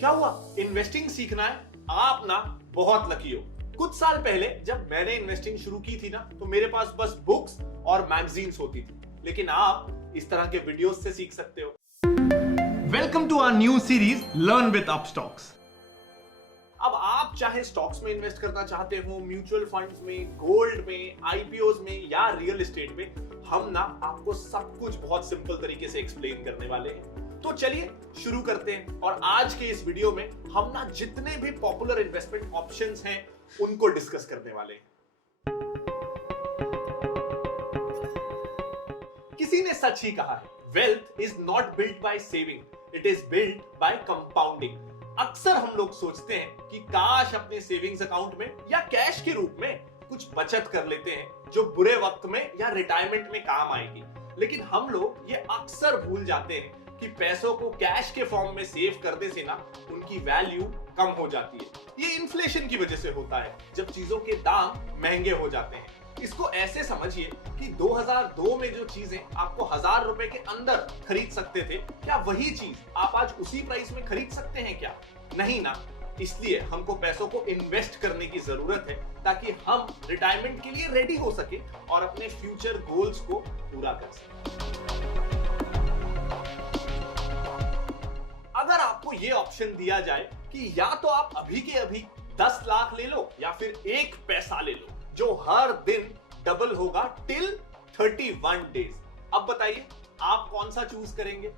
क्या हुआ? इन्वेस्टिंग सीखना है? आप ना बहुत लकी हो। कुछ साल पहले जब मैंने इन्वेस्टिंग शुरू की थी ना, तो मेरे पास बस बुक्स और मैगजीन्स होती थी, लेकिन आप इस तरह के वीडियोस से सीख सकते हो। Welcome to our new series learn with Upstox. अब आप चाहे स्टॉक्स में इन्वेस्ट करना चाहते हो, म्यूचुअल फंड्स में, गोल्ड में, आईपीओज में या रियल एस्टेट में, हम ना आपको सब कुछ बहुत सिंपल तरीके से एक्सप्लेन करने वाले हैं। तो चलिए शुरू करते हैं। और आज के इस वीडियो में हम ना जितने भी पॉपुलर इन्वेस्टमेंट ऑप्शंस हैं उनको डिस्कस करने वाले हैं। किसी ने सच ही कहा है, wealth is not built by saving, it is built by compounding. अक्सर हम लोग सोचते हैं कि काश अपने सेविंग्स अकाउंट में या कैश के रूप में कुछ बचत कर लेते हैं जो बुरे वक्त में या रिटायरमेंट में काम आएगी, लेकिन हम लोग ये अक्सर भूल जाते हैं कि पैसों को कैश के फॉर्म में सेव करने से ना उनकी वैल्यू कम हो जाती है। ये इन्फ्लेशन की वजह से होता है, जब चीजों के दाम महंगे हो जाते हैं। इसको ऐसे समझिए कि 2002 में जो चीजें आपको 1000 रुपए के अंदर खरीद सकते थे, क्या वही चीज आप आज उसी प्राइस में खरीद सकते हैं क्या? नहीं ना। इसलिए हमको पैसों को इन्वेस्ट करने की जरूरत है ताकि हम रिटायरमेंट के लिए रेडी हो सके और अपने फ्यूचर गोल्स को पूरा कर सके। अगर आपको यह ऑप्शन दिया जाए कि या तो आप अभी के अभी 10 लाख ले लो या फिर 1 पैसा ले लो जो हर दिन डबल होगा टिल 31 डेज, अब बताइए आप कौन सा चूज करेंगे?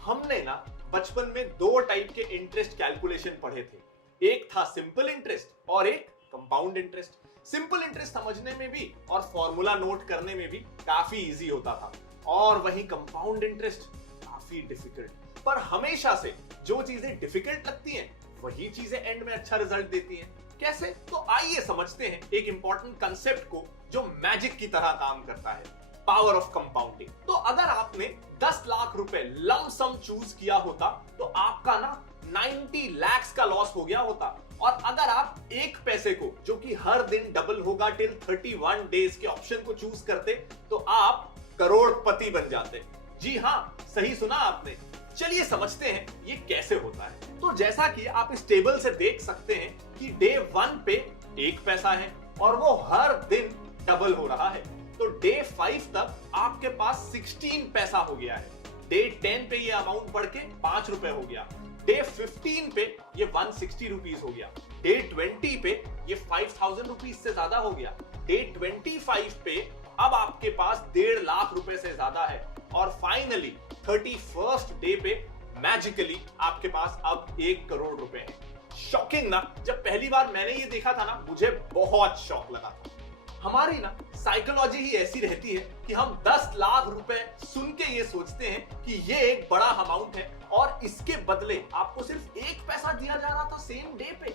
हमने ना बचपन में 2 टाइप के इंटरेस्ट कैलकुलेशन पढ़े थे, एक था सिंपल इंटरेस्ट और एक कंपाउंड इंटरेस्ट। सिंपल इंटरेस्ट समझने में भी और फॉर्मूला नोट करने में भी काफी इजी होता था, और वहीं कंपाउंड इंटरेस्ट काफी डिफिकल्ट। पर हमेशा से जो चीजें डिफिकल्ट लगती हैं वही चीजें एंड में अच्छा रिजल्ट देती हैं। कैसे? तो आइए समझते हैं एक इंपॉर्टेंट कंसेप्ट को जो मैजिक की तरह काम करता है, पावर ऑफ कंपाउंडिंग। तो अगर आपने 10 लाख रुपए लम सम चूज किया होता तो आपका ना 90 लाख का लॉस हो गया होता, और अगर आप 1 पैसे को जो कि हर दिन डबल होगा टिल 31 डेज के ऑप्शन को चूज करते तो आप करोड़पति बन जाते। जी हां, सही सुना आपने। चलिए समझते हैं ये कैसे होता है। तो जैसा कि आप इस टेबल से देख सकते हैं कि डे 1 पे 1 पैसा है और वो हर दिन डबल हो रहा है, तो डे 5 तक आपके पास 16 पैसा हो गया है। डे 10 पे ये अमाउंट बढ़ के 5 रुपए हो गया। डे 15 पे ये 160 रुपीज हो गया। डे 20 पे ये 5000 रुपीज से ज्यादा हो गया। डे 25 पे अब आपके पास 1.5 लाख रुपए से ज्यादा है, और फाइनली 31st डे पे मैजिकली आपके पास अब 1 करोड़ रुपए है। शॉकिंग ना? जब पहली बार मैंने ये देखा था ना, मुझे बहुत शॉक लगा था। हमारी ना साइकोलॉजी ही ऐसी रहती है कि हम 10 लाख रुपए सुन के ये सोचते हैं कि ये एक बड़ा अमाउंट है और इसके बदले आपको सिर्फ 1 पैसा दिया जा रहा था सेम डे पे।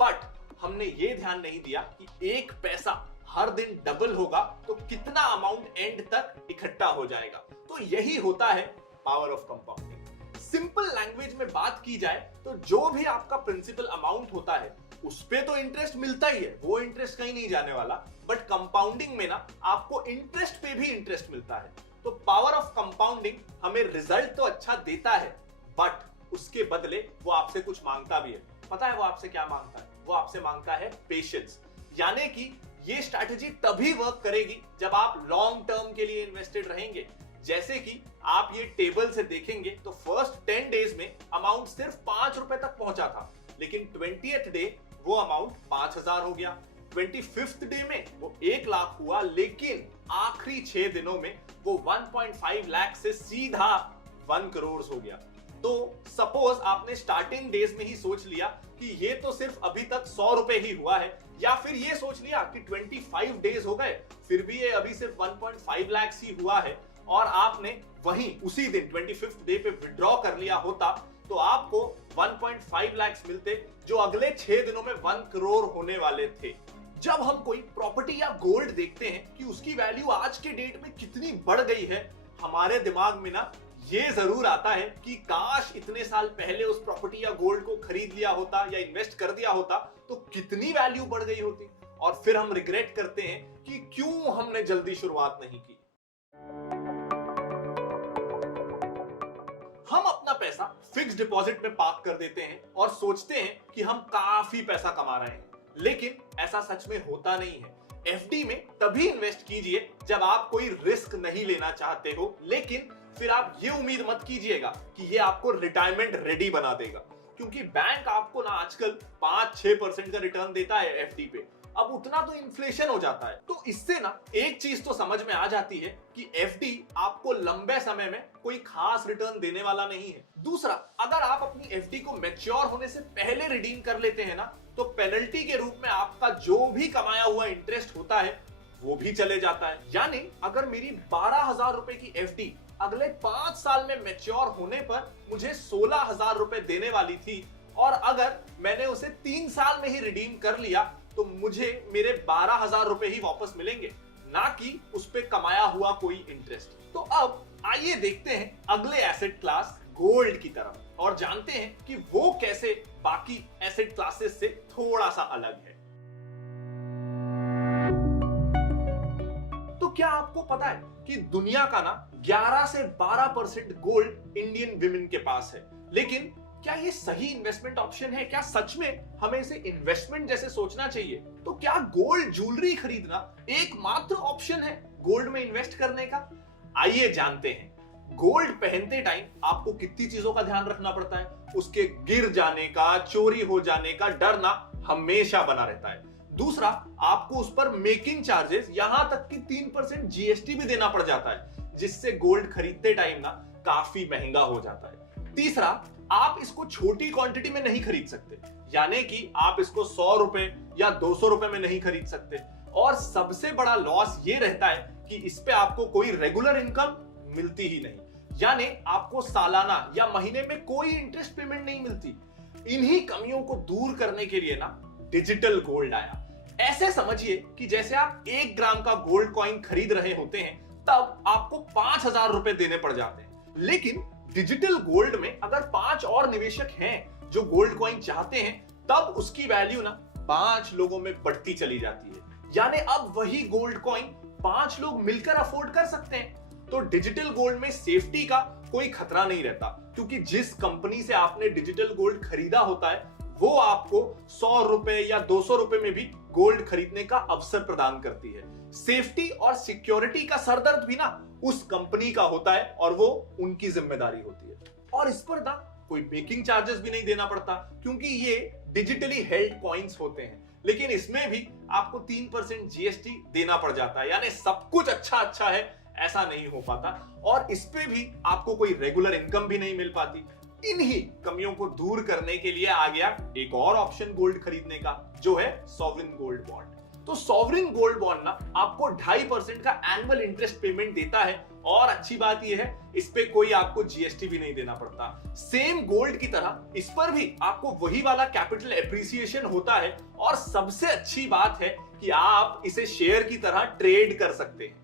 बट हमने ये ध्यान नहीं दिया कि 1 पैसा हर दिन डबल होगा तो कितना अमाउंट एंड तक इकट्ठा हो जाएगा। तो यही होता है power of compounding. Simple language में बात की जाए तो जो भी आपका प्रिंसिपल अमाउंट होता है उस पे तो इंटरेस्ट मिलता ही है, वो इंटरेस्ट कहीं नहीं जाने वाला, बट कंपाउंडिंग में ना आपको इंटरेस्ट पे भी इंटरेस्ट मिलता है। तो पावर ऑफ कंपाउंडिंग हमें रिजल्ट तो अच्छा देता है, बट उसके बदले वो आपसे कुछ मांगता भी है। पता है वो आपसे क्या मांगता है? वो आपसे मांगता है पेशेंस। यानी कि ये स्ट्रैटेजी तभी वर्क करेगी जब आप लॉन्ग टर्म के लिए इन्वेस्टेड रहेंगे। जैसे कि आप ये टेबल से देखेंगे तो फर्स्ट 10 डेज में अमाउंट सिर्फ 5 रुपए तक पहुंचा था, लेकिन 20th डे वो अमाउंट 5000 हो गया। 25th डे में वो 1 लाख हुआ, लेकिन आखिरी 6 दिनों में वो 1.5 लाख से सीधा 1 करोड़ हो गया। तो सपोज आपने स्टार्टिंग डेज में ही सोच लिया कि ये तो सिर्फ अभी तक 100 रुपए ही हुआ है, या फिर ये सोच लिया कि 25 डेज हो गए फिर भी ये अभी सिर्फ 1.5 लाख ही हुआ है, और आपने वहीं उसी दिन 25th डे पे विड्रॉ कर लिया होता तो आपको 1.5 लाख मिलते, जो अगले 6 दिनों में 1 करोड़ होने वाले थे। जब हम कोई प्रॉपर्टी या गोल्ड देखते हैं कि उसकी वैल्यू आज के डेट में कितनी बढ़ गई है, हमारे दिमाग में ना ये जरूर आता है कि काश इतने साल पहले उस प्रॉपर्टी या गोल्ड को खरीद लिया होता या इन्वेस्ट कर दिया होता तो कितनी वैल्यू बढ़ गई होती, और फिर हम रिग्रेट करते हैं कि क्यों हमने जल्दी शुरुआत नहीं की। हम अपना पैसा फिक्स डिपॉजिट में पार्क कर देते हैं और सोचते हैं कि हम काफी पैसा कमा रहे हैं, लेकिन ऐसा सच में होता नहीं है। एफडी में तभी इन्वेस्ट कीजिए जब आप कोई रिस्क नहीं लेना चाहते हो, लेकिन फिर आप ये उम्मीद मत कीजिएगा कि ये आपको रिटायरमेंट रेडी बना देगा, क्योंकि बैंक आपको ना आजकल 5-6% का रिटर्न देता है एफडी पे। अब उतना तो इन्फ्लेशन हो जाता है। तो इससे ना एक चीज तो समझ में आ जाती है कि एफडी आपको लंबे समय में कोई खास रिटर्न देने वाला नहीं है। दूसरा, अगर आप अपनी एफडी को मैच्योर होने से पहले रिडीम कर लेते हैं ना, तो पेनल्टी के रूप में आपका जो भी कमाया हुआ इंटरेस्ट होता है वो भी चले जाता है। यानी अगर मेरी 12,000 रुपए की एफडी अगले 5 साल में मैच्योर होने पर मुझे 16,000 रुपए देने वाली थी, और अगर मैंने उसे 3 साल में ही रिडीम कर लिया तो मुझे मेरे 12,000 रुपए ही वापस मिलेंगे, ना कि उस पे कमाया हुआ कोई इंटरेस्ट। तो अब आइए देखते हैं अगले एसेट क्लास गोल्ड की तरफ और जानते हैं कि वो कैसे बाकी एसेट क्लासेस से थोड़ा सा अलग है। तो क्या आपको पता है कि दुनिया का ना 11 से 12% गोल्ड इंडियन विमेन के पास है, लेकिन क्या ये सही इन्वेस्टमेंट ऑप्शन है? क्या सच में हमें इसे इन्वेस्टमेंट जैसे सोचना चाहिए? तो क्या गोल्ड ज्वेलरी खरीदना एकमात्र ऑप्शन है गोल्ड में इन्वेस्ट करने का? आइए जानते हैं। गोल्ड पहनते टाइम आपको कितनी चीजों का ध्यान रखना पड़ता है। उसके गिर जाने का, चोरी हो जाने का डर ना हमेशा बना रहता है। दूसरा, आपको उस पर मेकिंग चार्जेस यहां तक कि 3% जीएसटी भी देना पड़ जाता है, जिससे गोल्ड खरीदते टाइम ना काफी महंगा हो जाता है। तीसरा, आप इसको छोटी क्वांटिटी में नहीं खरीद सकते, यानी कि आप इसको 100 रुपए या 200 रुपए में नहीं खरीद सकते। और सबसे बड़ा लॉस ये रहता है कि इस पे आपको कोई रेगुलर इनकम मिलती ही नहीं, यानी आपको सालाना या महीने में कोई इंटरेस्ट पेमेंट नहीं मिलती। इन्हीं कमियों को दूर करने के लिए ना डिजिटल गोल्ड आया। ऐसे समझिए कि जैसे आप 1 ग्राम का गोल्ड कॉइन खरीद रहे होते हैं, तब आपको 5,000 रुपए देने पड़ जाते हैं। लेकिन डिजिटल गोल्ड में अगर 5 और निवेशक हैं जो गोल्ड कॉइन चाहते हैं, तब उसकी वैल्यू ना 5 लोगों में बढ़ती चली जाती है। यानी अब वही गोल्ड कॉइन 5 लोग मिलकर अफोर्ड कर सकते हैं। तो डिजिटल गोल्ड में सेफ्टी का कोई खतरा नहीं रहता, क्योंकि जिस कंपनी से आपने डिजिटल गोल्ड खरीदा होता है वो आपको 100 रुपए या 200 रुपए में भी गोल्ड खरीदने का अवसर प्रदान करती है। सेफ्टी और सिक्योरिटी का सरदर्द भी ना उस कंपनी का होता है और वो उनकी जिम्मेदारी होती है। और इस पर ना कोई मेकिंग चार्जेस भी नहीं देना पड़ता, क्योंकि ये डिजिटली हेल्ड कॉइन्स होते हैं। लेकिन इसमें भी आपको 3% जीएसटी देना पड़ जाता है, यानी सब कुछ अच्छा है ऐसा नहीं हो पाता। और इस पे भी आपको कोई रेगुलर इनकम भी नहीं मिल पाती। इन्हीं कमियों को दूर करने के लिए आ गया एक और ऑप्शन गोल्ड खरीदने का, जो है सॉवरिन गोल्ड बॉन्ड। तो सॉवरिन गोल्ड बॉन्ड ना आपको 2.5% का एनुअल इंटरेस्ट पेमेंट देता है, और अच्छी बात यह है इस पे कोई आपको जीएसटी भी नहीं देना पड़ता। सेम गोल्ड की तरह इस पर भी आपको वही वाला कैपिटल एप्रिसिएशन होता है, और सबसे अच्छी बात है कि आप इसे शेयर की तरह ट्रेड कर सकते हैं।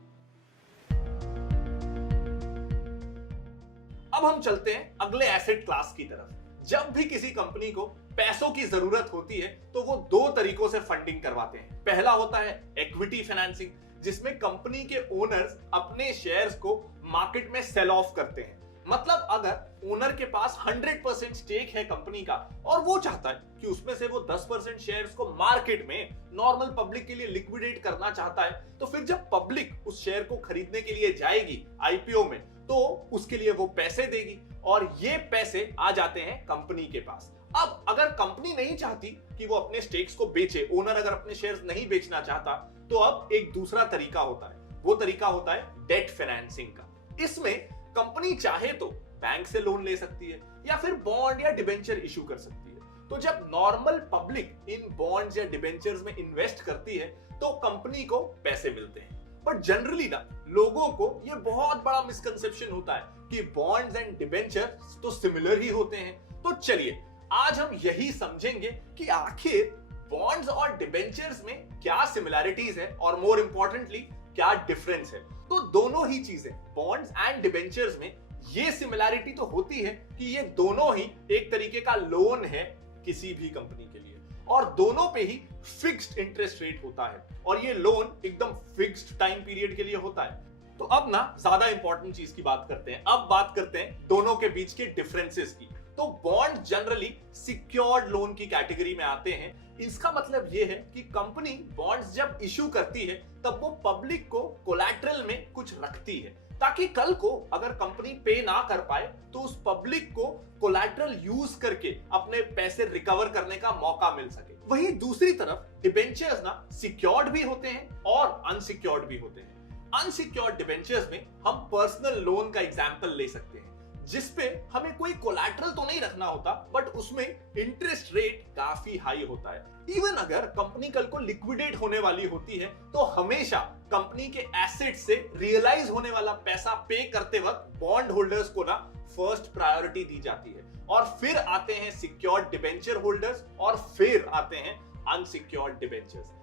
अब हम चलते हैं अगले एसेट क्लास की तरफ। जब भी किसी कंपनी को पैसों की जरूरत होती है तो वो 2 तरीकों से फंडिंग करवाते हैं। पहला होता है इक्विटी फाइनेंसिंग, जिसमें कंपनी के ओनर्स अपने शेयर्स को मार्केट में सेल ऑफ करते हैं। मतलब अगर ओनर के पास 100% स्टेक है कंपनी का और वो चाहता है कि उसमें से वो 10% शेयर्स को मार्केट में नॉर्मल पब्लिक के लिए लिक्विडेट करना चाहता है, तो फिर जब पब्लिक उस शेयर को खरीदने के लिए जाएगी आईपीओ में, तो उसके लिए वो पैसे देगी और ये पैसे आ जाते हैं कंपनी के पास। अब अगर कंपनी नहीं चाहती कि वो अपने स्टेक्स को बेचे, ओनर अगर अपने शेयर्स नहीं बेचना चाहता, तो अब एक दूसरा तरीका होता है। वो तरीका होता है डेट फाइनेंसिंग का। इसमें कंपनी चाहे तो बैंक से लोन ले सकती है या फिर बॉन्ड या डिबेंचर इशू कर सकती है। तो जब नॉर्मल पब्लिक इन बॉन्ड्स या डिबेंचर्स में इन्वेस्ट करती है तो कंपनी को पैसे मिलते हैं। बट जनरली ना लोगों को ये बहुत बड़ा मिसकंसेप्शन होता है कि बॉन्ड्स एंड डिबेंचर्स तो सिमिलर ही होते हैं। तो चलिए आज हम यही समझेंगे कि आखिर बॉन्ड्स और डिबेंचर्स में क्या सिमिलैरिटीज है और मोर इंपॉर्टेंटली क्या डिफरेंस है। तो दोनों ही चीजें, बॉन्ड्स एंड डिबेंचर्स में ये सिमिलैरिटी तो होती है कि ये दोनों ही एक तरीके का लोन है किसी भी कंपनी के लिए, और दोनों पे ही फिक्स्ड इंटरेस्ट रेट होता है, और ये लोन एकदम फिक्स्ड टाइम पीरियड के लिए होता है। तो अब ना ज्यादा इंपॉर्टेंट चीज की बात करते हैं। अब बात करते हैं दोनों के बीच के डिफरेंसेस की। तो बॉन्ड जनरली सिक्योर्ड लोन की कैटेगरी में आते हैं। इसका मतलब यह है कि कंपनी बॉन्ड्स जब इशू करती है तब वो पब्लिक को कोलैटरल में कुछ रखती है, ताकि कल को अगर कंपनी पे ना कर पाए तो उस पब्लिक को कोलैटरल यूज करके अपने पैसे रिकवर करने का मौका मिल सके। वहीं दूसरी तरफ डिबेंचर्स ना सिक्योर्ड भी होते हैं और अनसिक्योर्ड भी होते हैं। अनसिक्योर्ड डिबेंचर्स में हम पर्सनल लोन का एग्जांपल ले सकते हैं, जिसपे हमें कोई कोलैटरल तो नहीं रखना होता, बट उसमें इंटरेस्ट रेट काफी हाई होता है। इवन अगर कंपनी कल को लिक्विडेट होने वाली होती है तो हमेशा कंपनी के एसेट से रियलाइज होने वाला पैसा पे करते वक्त बॉन्ड होल्डर्स को ना फर्स्ट प्रायोरिटी दी जाती है, और फिर आते हैं सिक्योर्ड डिबेंचर होल्डर्स, और फिर आते हैं अनसिक्योर्ड डिबेंचर्स।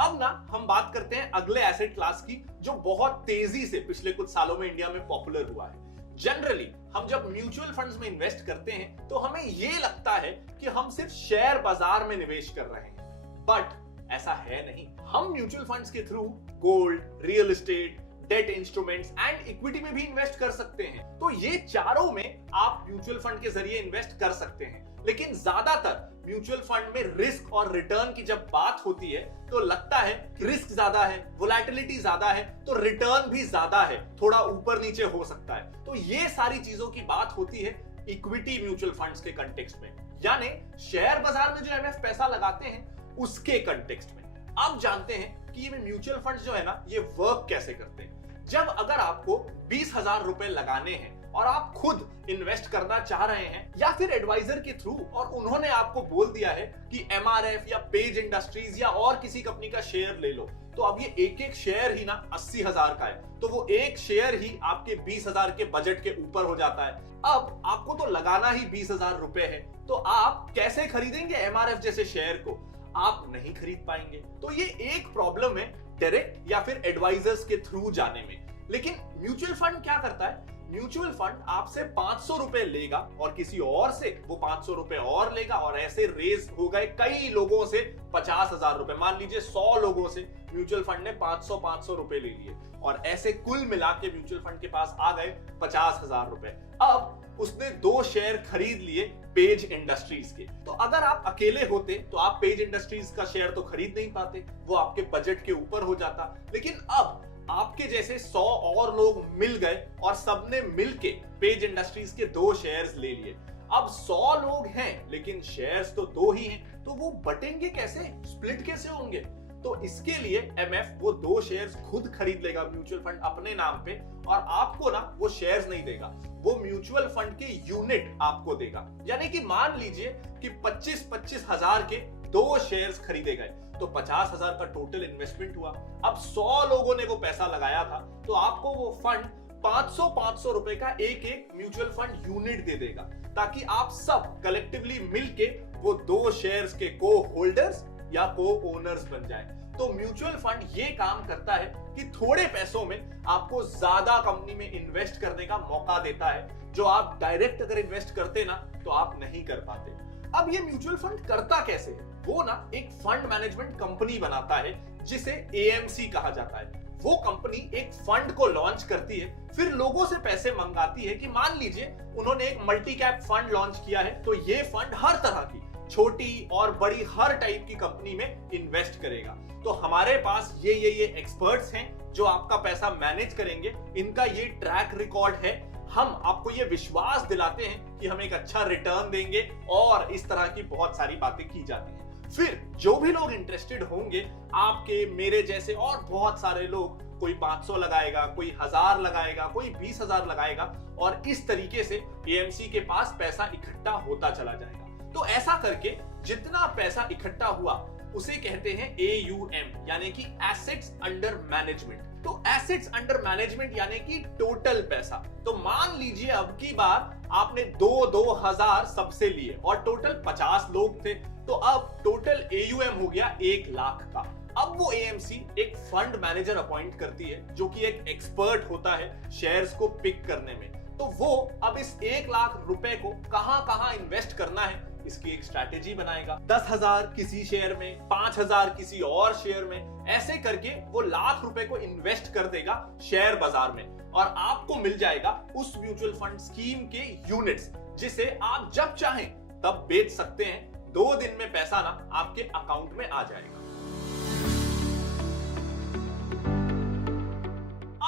अब ना हम बात करते हैं अगले एसेट क्लास की, जो बहुत तेजी से पिछले कुछ सालों में इंडिया में पॉपुलर हुआ है। जनरली हम जब म्यूचुअल फंड्स में इन्वेस्ट करते हैं तो हमें यह लगता है कि हम सिर्फ शेयर बाजार में निवेश कर रहे हैं, बट ऐसा है नहीं। हम म्यूचुअल फंड्स के through gold, real estate, debt instruments and equity में भी इन्वेस्ट कर सकते हैं। तो ये चारों में आप म्यूचुअल फंड के जरिए इन्वेस्ट कर सकते हैं। लेकिन ज्यादातर म्यूचुअल फंड में रिस्क और रिटर्न की जब बात होती है तो लगता है कि रिस्क ज्यादा है, वोलेटिलिटी ज्यादा है, तो रिटर्न भी ज्यादा है, थोड़ा ऊपर नीचे हो सकता है। तो ये सारी चीजों की बात होती है इक्विटी म्यूचुअल फंड्स के कंटेक्स्ट में, यानी शेयर बाजार में जो एमएफ पैसा लगाते हैं उसके कंटेक्स्ट में। अब जानते हैं कि ये म्यूचुअल फंड्स जो है ना, ये वर्क कैसे करते हैं। जब अगर आपको 20,000 रुपए लगाने हैं और आप खुद इन्वेस्ट करना चाह रहे हैं, या फिर एडवाइजर के थ्रू, और उन्होंने आपको बोल दिया है कि एमआरएफ या पेज इंडस्ट्रीज या और किसी कंपनी का शेयर ले लो, तो अब ये एक एक शेयर ही ना 80,000 का है, तो वो एक शेयर ही आपके 20,000 के बजट के ऊपर हो जाता है। अब आपको तो लगाना ही 20,000 रुपए है, तो आप कैसे खरीदेंगे एमआरएफ जैसे शेयर को? आप नहीं खरीद पाएंगे। तो ये एक प्रॉब्लम है डायरेक्ट या फिर एडवाइजर्स के थ्रू जाने में। लेकिन म्यूचुअल फंड क्या करता है? म्यूचुअल फंड आपसे 500 रुपए लेगा और किसी और से वो 500 रुपए और लेगा, और ऐसे रेज हो गए कई लोगों से 50,000 रुपए। मान लीजिए 100 लोगों से म्यूचुअल फंड ने 500 रुपए ले लिए, और ऐसे कुल मिला के म्यूचुअल फंड के पास आ गए 50,000 रुपए। अब उसने 2 शेयर खरीद लिए पेज इंडस्ट्रीज के। तो अगर आप अकेले होते तो आप पेज इंडस्ट्रीज का शेयर तो खरीद नहीं पाते, वो आपके बजट के ऊपर हो जाता। लेकिन अब आपके जैसे 100 और लोग मिल गए और सबने मिलके पेज इंडस्ट्रीज के 2 शेयर्स ले लिए। अब 100 लोग हैं लेकिन शेयर्स तो 2 ही हैं, तो वो बटेंगे कैसे, स्प्लिट कैसे होंगे? तो इसके लिए एमएफ वो 2 शेयर्स खुद खरीद लेगा म्यूचुअल फंड अपने नाम पे, और आपको ना वो शेयर्स नहीं देगा, वो म्यूचुअल फंड के यूनिट आपको देगा। यानी कि मान लीजिए कि 25-25 हजार के 2 शेयर्स खरीदे गए, तो 50,000 का टोटल इन्वेस्टमेंट हुआ। अब 100 लोगों ने वो पैसा लगाया था, तो आपको वो फंड 500 रुपए का एक एक म्यूचुअल फंड यूनिट दे देगा, ताकि आप सब कलेक्टिवली मिलके वो 2 शेयर्स के को होल्डर्स या को ओनर्स बन जाए। तो म्यूचुअल फंड ये काम करता है कि थोड़े पैसों में आपको ज्यादा कंपनी में इन्वेस्ट करने का मौका देता है, जो आप डायरेक्ट अगर इन्वेस्ट करते ना तो आप नहीं कर पाते। अब ये म्यूचुअल फंड करता कैसे है? वो ना एक फंड मैनेजमेंट कंपनी बनाता है जिसे एएमसी कहा जाता है। वो कंपनी एक फंड को लॉन्च करती है, फिर लोगों से पैसे मंगाती है कि मान लीजिए उन्होंने एक मल्टी कैप फंड लॉन्च किया है, तो ये फंड हर तरह की छोटी और बड़ी हर टाइप की कंपनी में इन्वेस्ट करेगा। तो हमारे पास ये एक्सपर्ट्स हैं जो आपका पैसा मैनेज करेंगे, इनका ये ट्रैक रिकॉर्ड है। हम आपको ये विश्वास दिलाते हैं कि हम एक अच्छा रिटर्न देंगे, और इस तरह की बहुत सारी बातें की जाती हैं। फिर जो भी लोग इंटरेस्टेड होंगे, आपके मेरे जैसे और बहुत सारे लोग, कोई 500 लगाएगा, कोई 1000 लगाएगा, कोई 20,000 लगाएगा, और इस तरीके से एएमसी के पास पैसा इकट्ठा होता चला जाएगा। तो ऐसा करके जितना पैसा इकट्ठा हुआ उसे कहते हैं AUM, यानी कि एसेट्स अंडर मैनेजमेंट। तो एसेट्स अंडर मैनेजमेंट यानी कि टोटल पैसा। तो मान लीजिए अब की बार आपने 2,000 सबसे लिए और टोटल 50 लोग थे, तो अब टोटल AUM हो गया 1 लाख का। अब वो AMC एक फंड मैनेजर अपॉइंट करती है, जो कि एक एक्सपर्ट होता है शेयर्स को पिक करने में। तो वो अब इस 1 लाख रुपए को कहां कहां इन्वेस्ट करना है, इसकी एक स्ट्रैटेजी बनाएगा। 10,000 किसी शेयर में, 5,000 किसी और शेयर में, ऐसे करके वो लाख रुपए को इन्वेस्ट कर देगा शेयर बाजार में और आपको मिल जाएगा उस म्यूचुअल फंड स्कीम के यूनिट्स, जिसे आप जब चाहें तब बेच सकते हैं। 2 दिन में पैसा ना आपके अकाउंट में आ जाएगा।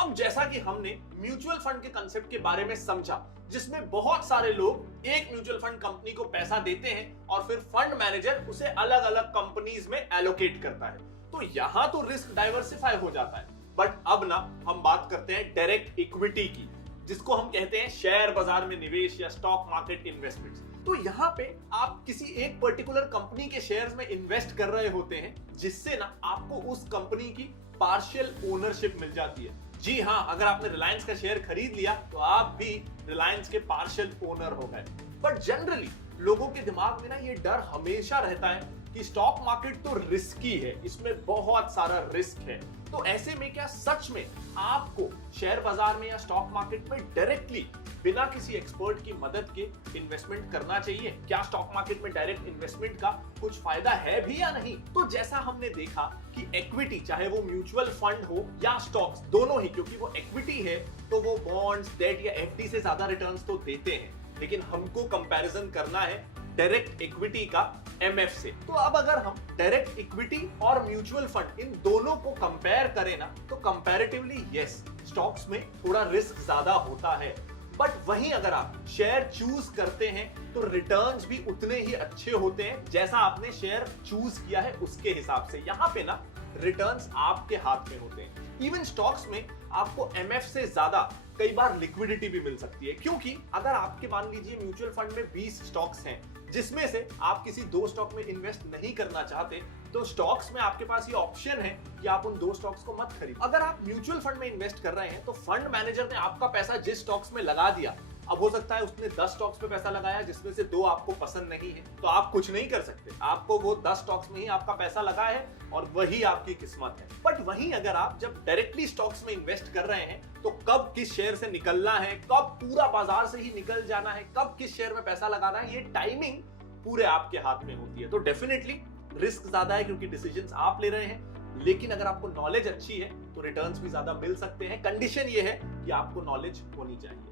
अब जैसा कि हमने म्यूचुअल फंड के कंसेप्ट के बारे में समझा, जिसमें बहुत सारे लोग एक म्यूचुअल फंड कंपनी को पैसा देते हैं और फिर फंड मैनेजर उसे अलग अलग कंपनीज में एलोकेट करता है, तो यहां तो रिस्क डाइवर्सिफाई हो जाता है। बट अब ना हम बात करते हैं डायरेक्ट इक्विटी की, जिसको हम कहते हैं शेयर बाजार में निवेश या स्टॉक मार्केट इन्वेस्टमेंट्स। तो यहाँ पे आप किसी एक पर्टिकुलर कंपनी के शेयर्स में इन्वेस्ट कर रहे होते हैं, जिससे ना आपको उस कंपनी की पार्शियल ओनरशिप मिल जाती है। जी हाँ, अगर आपने रिलायंस का शेयर खरीद लिया तो आप भी रिलायंस के पार्शियल ओनर हो गए। बट जनरली लोगों के दिमाग में ना ये डर हमेशा रहता है कि स्टॉक मार्केट तो रिस्की है, इसमें बहुत सारा रिस्क है। तो ऐसे में क्या सच में आपको शेयर बाजार में या स्टॉक मार्केट में डायरेक्टली बिना किसी एक्सपर्ट की मदद के इन्वेस्टमेंट करना चाहिए? क्या स्टॉक मार्केट में डायरेक्ट इन्वेस्टमेंट का कुछ फायदा है भी या नहीं? तो जैसा हमने देखा कि इक्विटी, चाहे वो म्यूचुअल फंड हो या स्टॉक्स, दोनों ही, क्योंकि वो इक्विटी है तो वो बॉन्ड्स, डेट या एफडी से ज्यादा रिटर्न्स तो देते हैं, लेकिन हमको कंपैरिजन करना है डायरेक्ट इक्विटी का एमएफ से। तो अब अगर हम डायरेक्ट इक्विटी और म्यूचुअल फंड इन दोनों को कंपेयर करें ना, तो कंपैरेटिवली यस, स्टॉक्स में थोड़ा रिस्क ज्यादा होता है। बट वहीं अगर आप शेयर चूज करते हैं तो रिटर्न्स भी उतने ही अच्छे होते हैं जैसा आपने शेयर चूज किया है उसके हिसाब से। यहाँ पे ना रिटर्न्स आपके हाथ में होते हैं। इवन स्टॉक्स में आपको एमएफ से ज्यादा कई बार लिक्विडिटी भी मिल सकती है, क्योंकि अगर आपके मान लीजिए म्यूचुअल फंड में 20 स्टॉक्स हैं, जिसमें से आप किसी 2 स्टॉक में इन्वेस्ट नहीं करना चाहते, तो स्टॉक्स में आपके पास ये ऑप्शन है कि आप उन 2 स्टॉक्स को मत खरीदो। अगर आप म्यूचुअल फंड में इन्वेस्ट कर रहे हैं तो फंड मैनेजर ने आपका पैसा जिस स्टॉक्स में लगा दिया, अब हो सकता है उसने 10 स्टॉक्स पे पैसा लगाया जिसमें से 2 आपको पसंद नहीं है, तो आप कुछ नहीं कर सकते। आपको वो 10 स्टॉक्स में ही आपका पैसा लगा है और वही आपकी किस्मत है। बट वहीं अगर आप जब डायरेक्टली स्टॉक्स में इन्वेस्ट कर रहे हैं, तो कब किस शेयर से निकलना है, कब पूरा बाजार से ही निकल जाना है, कब किस शेयर में पैसा लगाना है, ये टाइमिंग पूरे आपके हाथ में होती है। तो डेफिनेटली रिस्क ज्यादा है क्योंकि डिसीजंस आप ले रहे हैं, लेकिन अगर आपको नॉलेज अच्छी है तो रिटर्न्स भी ज्यादा मिल सकते हैं। कंडीशन ये है कि आपको नॉलेज होनी चाहिए।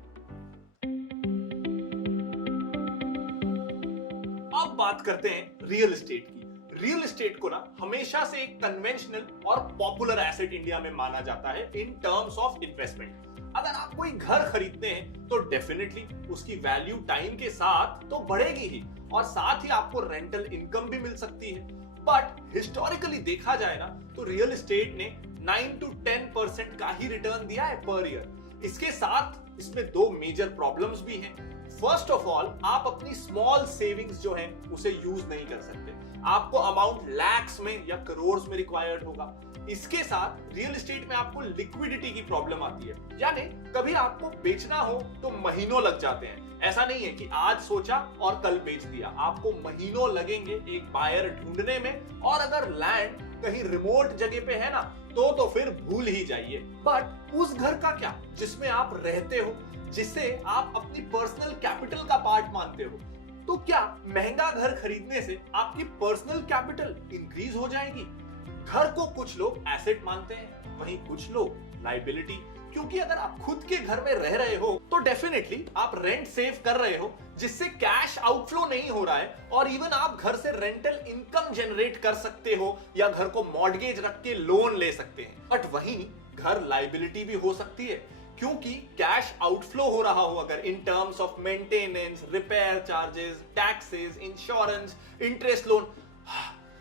अब बात करते हैं रियल एस्टेट की। रियल एस्टेट को ना हमेशा से एक कन्वेंशनल और पॉपुलर एसेट इंडिया में माना जाता है इन टर्म्स ऑफ इन्वेस्टमेंट। अगर आप कोई घर खरीदते हैं तो डेफिनेटली उसकी वैल्यू टाइम के साथ तो बढ़ेगी ही, और साथ ही आपको रेंटल इनकम भी मिल सकती है। बट हिस्टोरिकली देखा जाए ना तो रियल एस्टेट ने 9 to 10% का ही रिटर्न दिया है पर ईयर। इसके साथ इसमें 2 मेजर प्रॉब्लम्स भी हैं। फर्स्ट ऑफ ऑल, आप अपनी स्मॉल सेविंग्स जो है उसे यूज नहीं कर सकते। आपको अमाउंट लैक्स में या करोड़ में रिक्वायर्ड होगा। इसके साथ रियल एस्टेट में आपको लिक्विडिटी की प्रॉब्लम आती है, यानी कभी आपको बेचना हो तो महीनों लग जाते हैं। ऐसा नहीं है कि आज सोचा और कल बेच दिया, आपको महीनों लगेंगे एक बायर ढूंढने में, और अगर लैंड कहीं रिमोट जगह पे है ना तो फिर भूल ही जाइए। बट उस घर का क्या जिसमें आप रहते हो, जिसे आप अपनी पर्सनल कैपिटल का पार्ट मानते हो, तो क्या महंगा घर खरीदने से आपकी पर्सनल कैपिटल इंक्रीज हो जाएगी? घर को कुछ लोग एसेट मानते हैं, वहीं कुछ लोग लायबिलिटी, क्योंकि अगर आप खुद के घर में रह रहे हो तो डेफिनेटली आप रेंट सेव कर रहे हो, जिससे कैश आउटफ्लो नहीं हो रहा है, और इवन आप घर से रेंटल इनकम जनरेट कर सकते हो या घर को मॉर्गेज रख के लोन ले सकते हैं। बट वहीं घर लायबिलिटी भी हो सकती है, क्योंकि कैश आउटफ्लो हो रहा हो अगर in terms of maintenance, repair charges, taxes, insurance, interest, loan,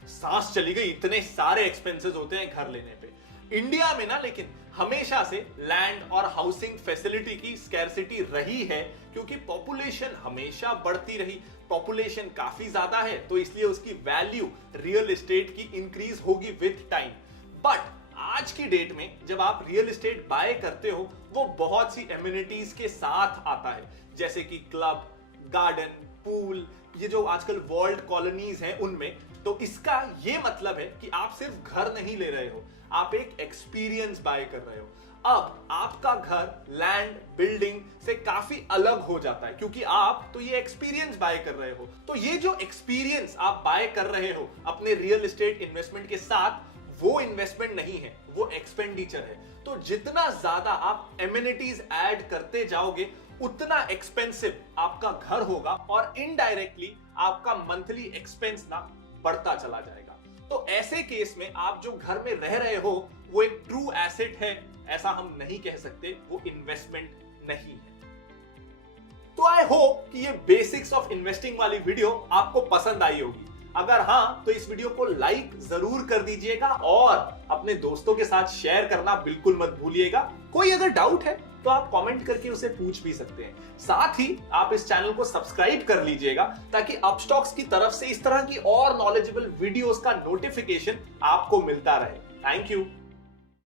सांस चली गई, इतने सारे एक्सपेंसेस होते हैं घर लेने पे। इंडिया में ना लेकिन हमेशा से लैंड और हाउसिंग फैसिलिटी की स्कैर्सिटी रही है, क्योंकि पॉपुलेशन हमेशा बढ़ती रही, पॉपुलेशन काफी ज्यादा है, तो इसलिए उसकी वैल्यू रियल एस्टेट की इंक्रीज होगी विद टाइम। बट आज की डेट में जब आप रियल एस्टेट बाय करते हो, वो बहुत सी एमिनिटीज के साथ आता है, जैसे कि क्लब, गार्डन, पूल, ये जो आजकल वर्ल्ड कॉलोनीज हैं उनमें। तो इसका ये मतलब है कि आप सिर्फ घर नहीं ले रहे हो, आप एक एक्सपीरियंस बाय कर रहे हो। अब आपका घर लैंड बिल्डिंग से काफी अलग हो जाता है क्योंकि आप तो ये एक्सपीरियंस बाय कर रहे हो। तो ये जो एक्सपीरियंस आप बाय कर रहे हो अपने रियल एस्टेट इन्वेस्टमेंट के साथ, वो इन्वेस्टमेंट नहीं है, वो एक्सपेंडिचर है। तो जितना ज्यादा आप एमिनिटीज ऐड करते जाओगे उतना एक्सपेंसिव आपका घर होगा और इनडायरेक्टली आपका मंथली एक्सपेंस ना बढ़ता चला जाएगा। तो ऐसे केस में आप जो घर में रह रहे हो वो एक ट्रू एसेट है ऐसा हम नहीं कह सकते, वो इन्वेस्टमेंट नहीं है। तो आई होप कि ये बेसिक्स ऑफ इन्वेस्टिंग वाली वीडियो आपको पसंद आई होगी। अगर हाँ तो इस वीडियो को लाइक जरूर कर दीजिएगा और अपने दोस्तों के साथ शेयर करना बिल्कुल मत भूलिएगा। कोई अगर डाउट है तो आप कमेंट करके उसे पूछ भी सकते हैं। साथ ही आप इस चैनल को सब्सक्राइब कर लीजिएगा ताकि अपस्टॉक्स की तरफ से इस तरह की और नॉलेजेबल वीडियोस का नोटिफिकेशन आपको मिलता रहे। Thank you.